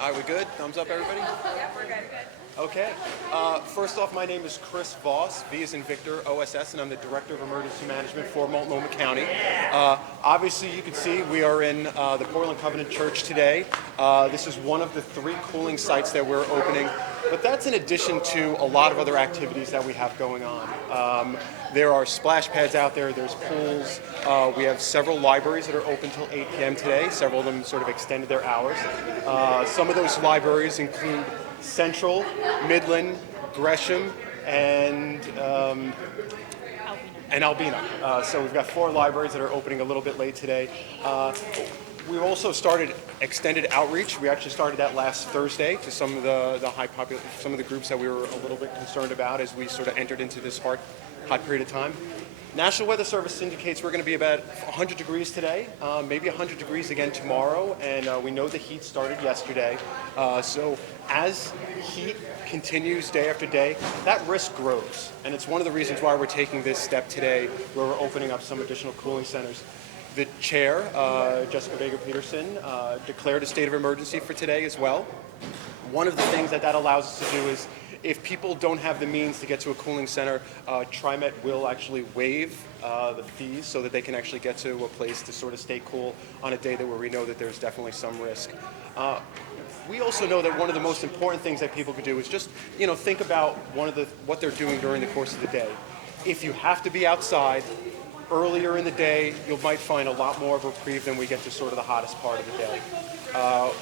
Are we good? Thumbs up, everybody? Yep, we're good. Okay. First off, my name is Chris Voss, V as in Victor, OSS, and I'm the Director of Emergency Management for Multnomah County. Obviously, you can see we are in the Portland Covenant Church today. This is one of the 3 cooling sites that we're opening, but that's in addition to a lot of other activities that we have going on. There are splash pads out there, there's pools. We have several libraries that are open till 8 p.m. today. Several of them sort of extended their hours. Some of those libraries include Central, Midland, Gresham, and Albina. So we've got 4 libraries that are opening a little bit late today. We've also started extended outreach. We actually started that last Thursday to some of some of the groups that we were a little bit concerned about as we sort of entered into this hot period of time. National Weather Service indicates we're going to be about 100 degrees today, maybe 100 degrees again tomorrow, and we know the heat started yesterday. So as heat continues day after day, that risk grows, and it's one of the reasons why we're taking this step today, where we're opening up some additional cooling centers. The chair, Jessica Vega-Peterson, declared a state of emergency for today as well. One of the things that allows us to do is, if people don't have the means to get to a cooling center, TriMet will actually waive the fees so that they can actually get to a place to sort of stay cool on a day where we know that there's definitely some risk. We also know that one of the most important things that people could do is just, think about what they're doing during the course of the day. If you have to be outside earlier in the day, you might find a lot more of a reprieve than we get to sort of the hottest part of the day.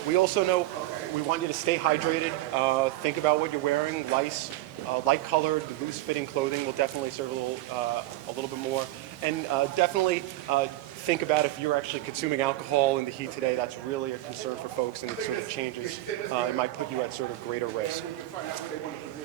We also know we want you to stay hydrated. Think about what you're wearing. Light-colored, loose-fitting clothing will definitely serve a little bit more. And definitely think about if you're actually consuming alcohol in the heat today. That's really a concern for folks, and it sort of changes. It might put you at sort of greater risk.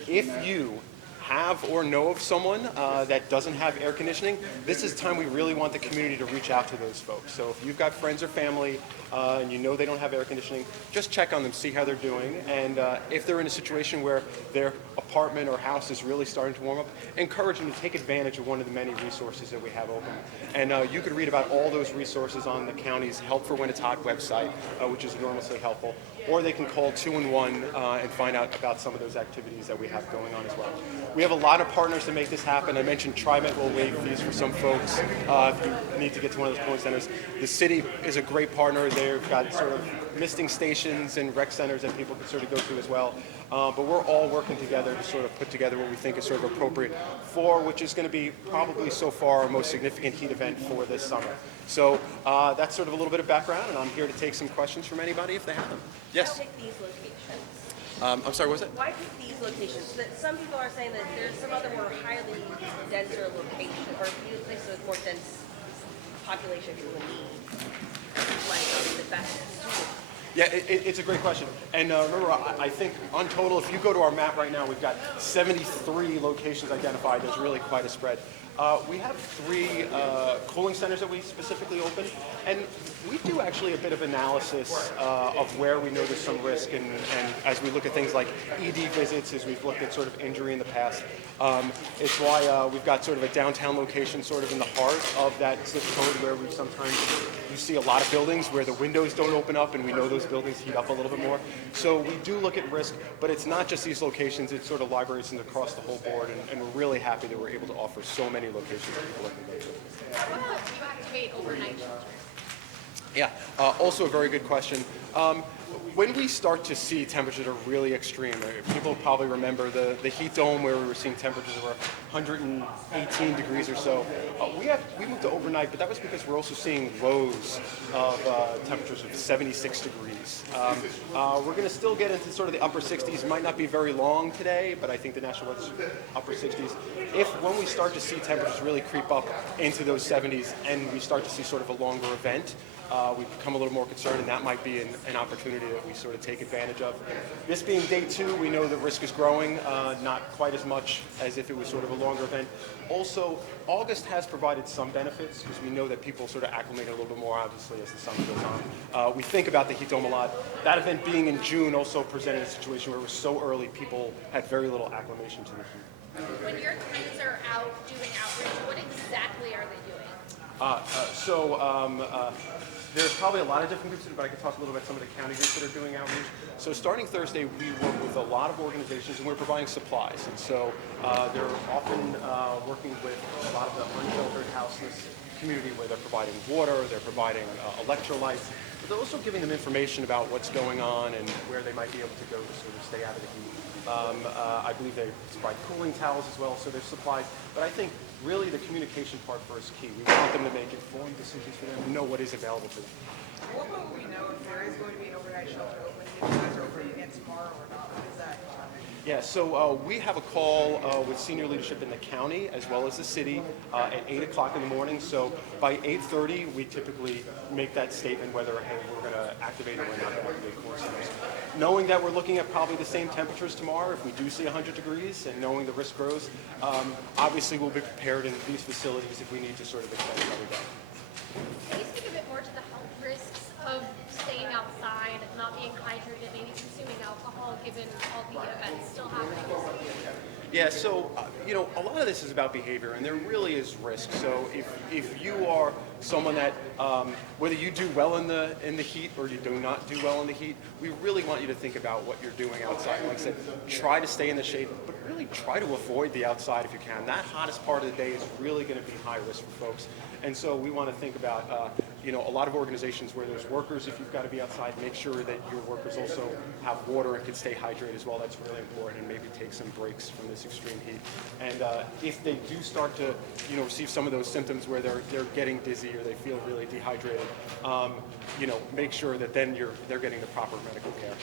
If you have or know of someone that doesn't have air conditioning, this is time we really want the community to reach out to those folks. So if you've got friends or family and you know they don't have air conditioning, just check on them, see how they're doing, and if they're in a situation where their apartment or house is really starting to warm up, encourage them to take advantage of one of the many resources that we have open. And you could read about all those resources on the county's Help for When It's Hot website, which is enormously helpful, or they can call 211 and find out about some of those activities that we have going on as well. We have a lot of partners to make this happen. I mentioned TriMet will waive fees for some folks if you need to get to one of those cooling centers. The city is a great partner. They've got sort of misting stations and rec centers that people can sort of go to as well. But we're all working together to sort of put together what we think is sort of appropriate for which is going to be probably so far our most significant heat event for this summer. So that's sort of a little bit of background, and I'm here to take some questions from anybody if they have them. Yes? Why pick these locations? I'm sorry, what was it? Why pick these locations? Some people are saying that there's some other more highly denser location, or places with more dense population people would need. Like the best. Yeah, it's a great question. And remember, I think on total, if you go to our map right now, we've got 73 locations identified. There's really quite a spread. We have 3 cooling centers that we specifically open, and we do actually a bit of analysis of where we know there's some risk, and as we look at things like ED visits, as we've looked at sort of injury in the past. It's why we've got sort of a downtown location sort of in the heart of that zip code where we sometimes you see a lot of buildings where the windows don't open up, and we know those buildings heat up a little bit more. So we do look at risk, but it's not just these locations, it's sort of libraries and across the whole board, and we're really happy that we're able to offer so many locations that people can go to. What about you activate overnight shelters? Yeah, also a very good question. When we start to see temperatures that are really extreme, people probably remember the heat dome where we were seeing temperatures that were 118 degrees or so. We moved to overnight, but that was because we're also seeing lows of temperatures of 76 degrees. We're going to still get into sort of the upper 60s. Might not be very long today, but I think the national weather's upper 60s. When we start to see temperatures really creep up into those 70s and we start to see sort of a longer event, we become a little more concerned, and that might be an opportunity that we sort of take advantage of. This being day 2, we know the risk is growing, not quite as much as if it was sort of a longer event. Also, August has provided some benefits because we know that people sort of acclimate a little bit more, obviously, as the summer goes on. We think about the heat dome a lot. That event being in June also presented a situation where it was so early, people had very little acclimation to the heat. When your teams are out doing outreach, what exactly are they doing? There's probably a lot of different groups, but I can talk a little about some of the county groups that are doing outreach. So starting Thursday, we work with a lot of organizations, and we're providing supplies. And so they're often working with a lot of the unsheltered houseless community, where they're providing water, they're providing electrolytes. But they're also giving them information about what's going on and where they might be able to go to sort of stay out of the heat. I believe they provide cooling towels as well, so there's supplies. But I think really the communication part for us is key. We want them to make informed decisions for them and know what is available to them. What will we know if there is going to be an overnight shelter open, if you guys are opening again tomorrow or not? What is that determined? Yeah, so we have a call with senior leadership in the county as well as the city at 8 o'clock in the morning. So by 8:30, we typically make that statement whether, hey, we're going to activate or we're not going to activate cooling centers. Knowing that we're looking at probably the same temperatures tomorrow, if we do see 100 degrees, and knowing the risk grows, obviously we'll be prepared in these facilities if we need to sort of extend another day. Can you speak a bit more to the health risks of staying outside, not being hydrated, maybe consuming alcohol, given all the events still happening? Yeah, so, a lot of this is about behavior, and there really is risk. So if you are someone that, whether you do well in the heat or you do not do well in the heat, we really want you to think about what you're doing outside. Like I said, try to stay in the shade, but really try to avoid the outside if you can. That hottest part of the day is really going to be high risk for folks. And so we want to think about, a lot of organizations where there's workers, if you've got to be outside, make sure that your workers also have water and can stay hydrated as well. That's really important, and maybe take some breaks from this extreme heat. And if they do start to, receive some of those symptoms where they're getting dizzy or they feel really dehydrated, make sure that then they're getting the proper medical care.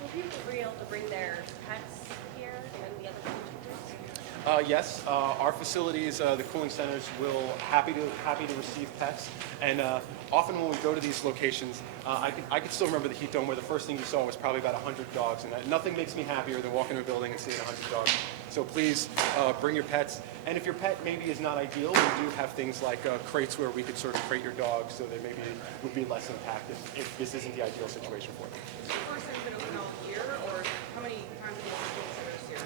Will people be able to bring their pets here and the other countries? Yes, our facilities, the cooling centers, will happy to receive pets, and often when we go to these locations, I could still remember the heat dome where the first thing you saw was probably about 100 dogs, and nothing makes me happier than walking to a building and seeing 100 dogs. So please bring your pets, and if your pet maybe is not ideal, we do have things like crates where we could sort of crate your dog so that maybe it would be less impact if this isn't the ideal situation for them. Is the first time been open all year, or how many times have you opened centers here?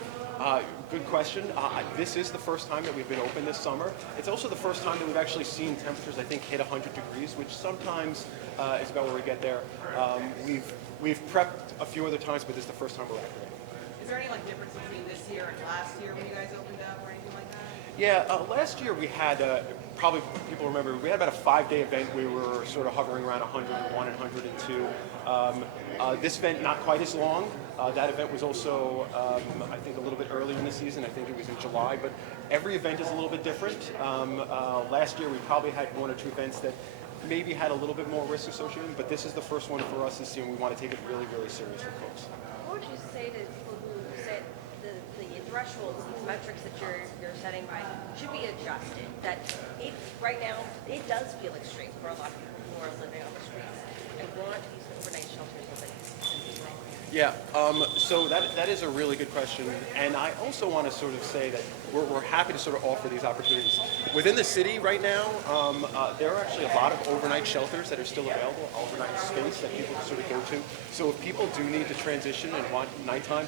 Good question. This is the first time that we've been open this summer. It's also the first time that we've actually seen temperatures, I think, hit 100 degrees, which sometimes is about where we get there. We've prepped a few other times, but this is the first time we're activating. Is there any difference between this year and last year when you guys opened up or anything like that? Yeah, last year we had, probably people remember, we had about a 5-day event. We were sort of hovering around 101 and 102. This event, not quite as long. That event was also, I think, a little bit earlier in the season. I think it was in July, but every event is a little bit different. Last year we probably had 1 or 2 events that maybe had a little bit more risk associated, but this is the first one for us this year, and we want to take it really, really serious with folks. What would you say to people who say the thresholds, these metrics that you're setting by should be adjusted? That right now, it does feel extreme for a lot of people who are living on the streets and want these overnight shelters open. Yeah, so that is a really good question, and I also want to sort of say that we're happy to sort of offer these opportunities. Within the city right now, there are actually a lot of overnight shelters that are still available, overnight space that people can sort of go to. So if people do need to transition and want nighttime,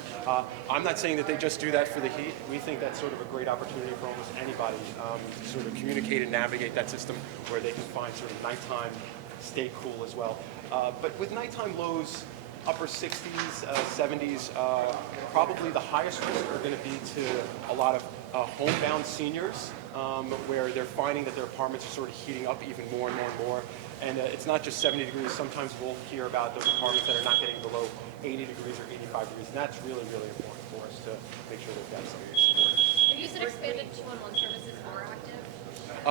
I'm not saying that they just do that for the heat. We think that's sort of a great opportunity for almost anybody to sort of communicate and navigate that system where they can find sort of nighttime, stay cool as well. But with nighttime lows, upper 60s, 70s, probably the highest risk are going to be to a lot of homebound seniors where they're finding that their apartments are sort of heating up even more and more and more. And it's not just 70 degrees. Sometimes we'll hear about those apartments that are not getting below 80 degrees or 85 degrees. And that's really, really important for us to make sure they've got some support. Have you said expanded 211 services more active?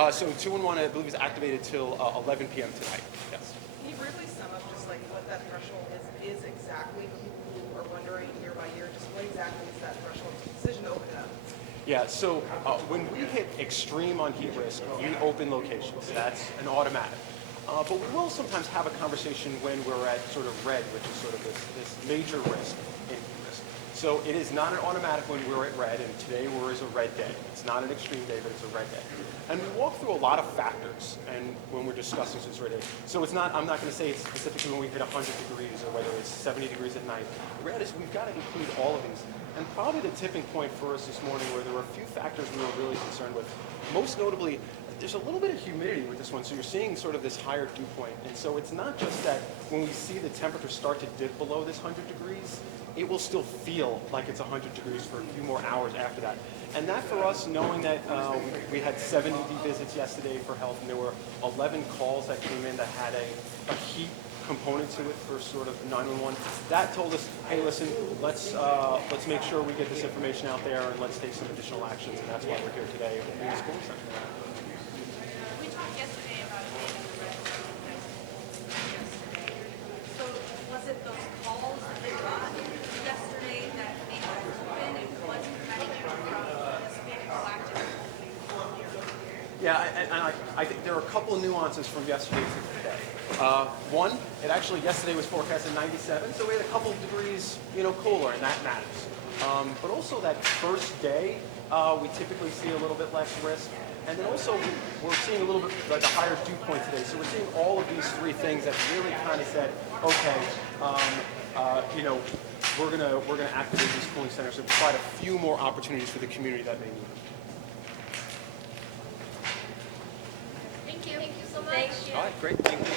So 211, I believe, is activated till 11 p.m. tonight. Yes. Can you briefly sum up just what that threshold is exactly for people who are wondering year by year, just what exactly is that threshold decision to open it up? Yeah, so when we hit extreme on heat risk, we open locations. That's an automatic. But we will sometimes have a conversation when we're at sort of red, which is sort of this major risk in heat risk. So it is not an automatic when we're at red, and today is a red day. It's not an extreme day, but it's a red day. And we walk through a lot of factors, and when we're discussing since red day. So it's not. I'm not going to say it's specifically when we hit 100 degrees or whether it's 70 degrees at night. Red is we've got to include all of these. And probably the tipping point for us this morning, where there were a few factors we were really concerned with. Most notably, there's a little bit of humidity with this one, so you're seeing sort of this higher dew point. And so it's not just that when we see the temperature start to dip below this 100 degrees, it will still feel like it's 100 degrees for a few more hours after that. And that for us, knowing that we had 7 ED visits yesterday for health, and there were 11 calls that came in that had a heat component to it for sort of 911, that told us, hey, listen, let's make sure we get this information out there and let's take some additional actions, and that's why we're here today in the school center. We talked yesterday about it being in the red zone yesterday. So was it those calls that they got yesterday that made it open and wasn't preventing you from participating proactively? Yeah, and I think there are a couple of nuances from yesterday to today. One, it actually yesterday was forecast at 97, so we had a couple of degrees, cooler, and that matters. But also that first day, we typically see a little bit less risk. And then also we're seeing a little bit like a higher dew point today. So we're seeing all of these three things that really kind of said, okay, we're gonna activate these cooling centers to provide a few more opportunities for the community that may need them. Thank you so much. Thank you. All right, great. Thank you.